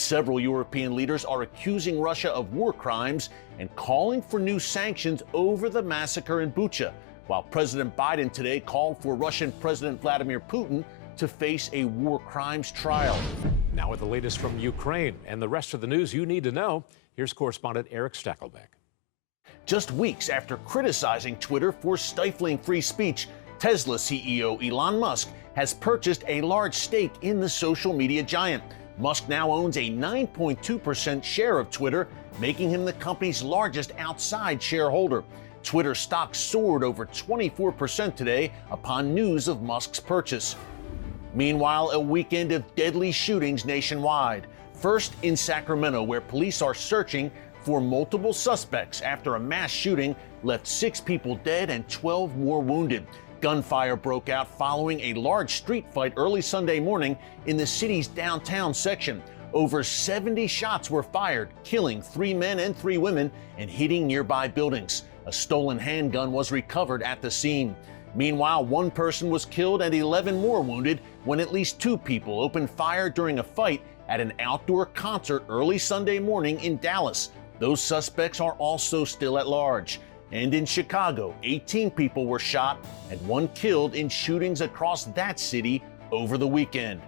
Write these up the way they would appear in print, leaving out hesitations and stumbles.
Several European leaders are accusing Russia of war crimes and calling for new sanctions over the massacre in Bucha, while President Biden today called for Russian President Vladimir Putin to face a war crimes trial. Now with the latest from Ukraine and the rest of the news you need to know, here's correspondent Eric Stackelbeck. Just weeks after criticizing Twitter for stifling free speech, Tesla CEO Elon Musk has purchased a large stake in the social media giant. Musk now owns a 9.2% share of Twitter, making him the company's largest outside shareholder. Twitter stock soared over 24% today upon news of Musk's purchase. Meanwhile, a weekend of deadly shootings nationwide. First in Sacramento, where police are searching for multiple suspects after a mass shooting left 6 people dead and 12 more wounded. Gunfire broke out following a large street fight early Sunday morning in the city's downtown section. Over 70 shots were fired, killing 3 men and 3 women and hitting nearby buildings. A stolen handgun was recovered at the scene. Meanwhile, 1 person was killed and 11 more wounded when at least 2 people opened fire during a fight at an outdoor concert early Sunday morning in Dallas. Those suspects are also still at large. And in Chicago, 18 people were shot and 1 killed in shootings across that city over the weekend.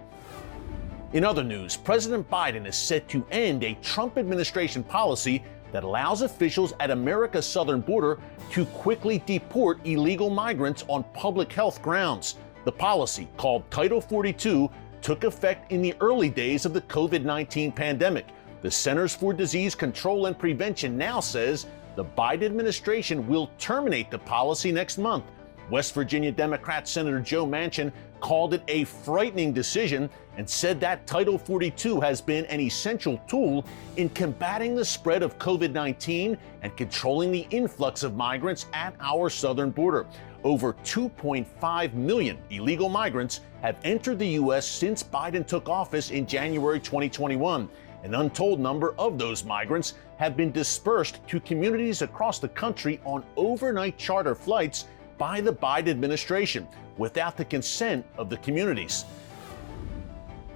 In other news, President Biden is set to end a Trump administration policy that allows officials at America's southern border to quickly deport illegal migrants on public health grounds. The policy, called Title 42, took effect in the early days of the COVID-19 pandemic. The Centers for Disease Control and Prevention now says the Biden administration will terminate the policy next month. West Virginia Democrat Senator Joe Manchin called it a frightening decision and said that Title 42 has been an essential tool in combating the spread of COVID-19 and controlling the influx of migrants at our southern border. Over 2.5 million illegal migrants have entered the U.S. since Biden took office in January 2021. An untold number of those migrants have been dispersed to communities across the country on overnight charter flights by the Biden administration without the consent of the communities.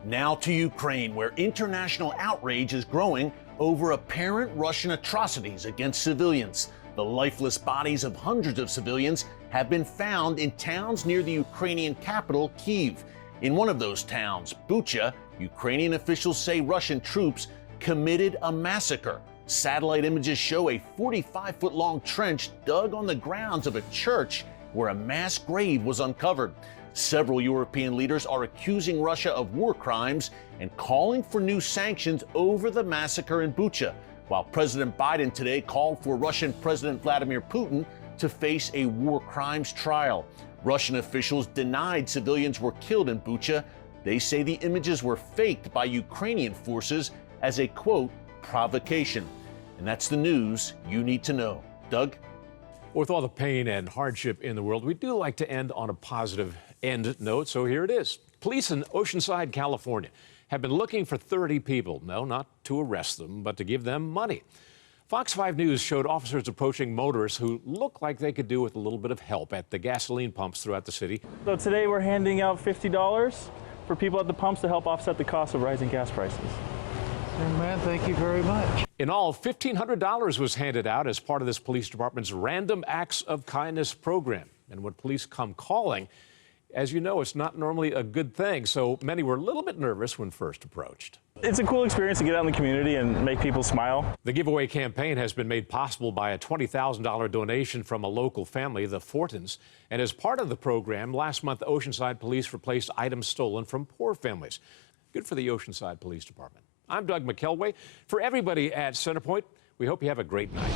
Now to Ukraine, where international outrage is growing over apparent Russian atrocities against civilians. The lifeless bodies of hundreds of civilians have been found in towns near the Ukrainian capital, Kyiv. In one of those towns, Bucha, Ukrainian officials say Russian troops committed a massacre. Satellite images show a 45-foot-long trench dug on the grounds of a church where a mass grave was uncovered. Several European leaders are accusing Russia of war crimes and calling for new sanctions over the massacre in Bucha, while President Biden today called for Russian President Vladimir Putin to face a war crimes trial. Russian officials denied civilians were killed in Bucha. They say the images were faked by Ukrainian forces as a, quote, provocation. And that's the news you need to know. Doug? With all the pain and hardship in the world, we do like to end on a positive end note, so here it is. Police in Oceanside, California, have been looking for 30 people. No, not to arrest them, but to give them money. Fox 5 News showed officers approaching motorists who looked like they could do with a little bit of help at the gasoline pumps throughout the city. So today we're handing out $50 for people at the pumps to help offset the cost of rising gas prices. Man, thank you very much. In all, $1,500 was handed out as part of this police department's Random Acts of Kindness program. And when police come calling, as you know, it's not normally a good thing, so many were a little bit nervous when first approached. It's a cool experience to get out in the community and make people smile. The giveaway campaign has been made possible by a $20,000 donation from a local family, the Fortons. And as part of the program, last month, Oceanside Police replaced items stolen from poor families. Good for the Oceanside Police Department. I'm Doug McKelway. For everybody at Centerpoint, we hope you have a great night.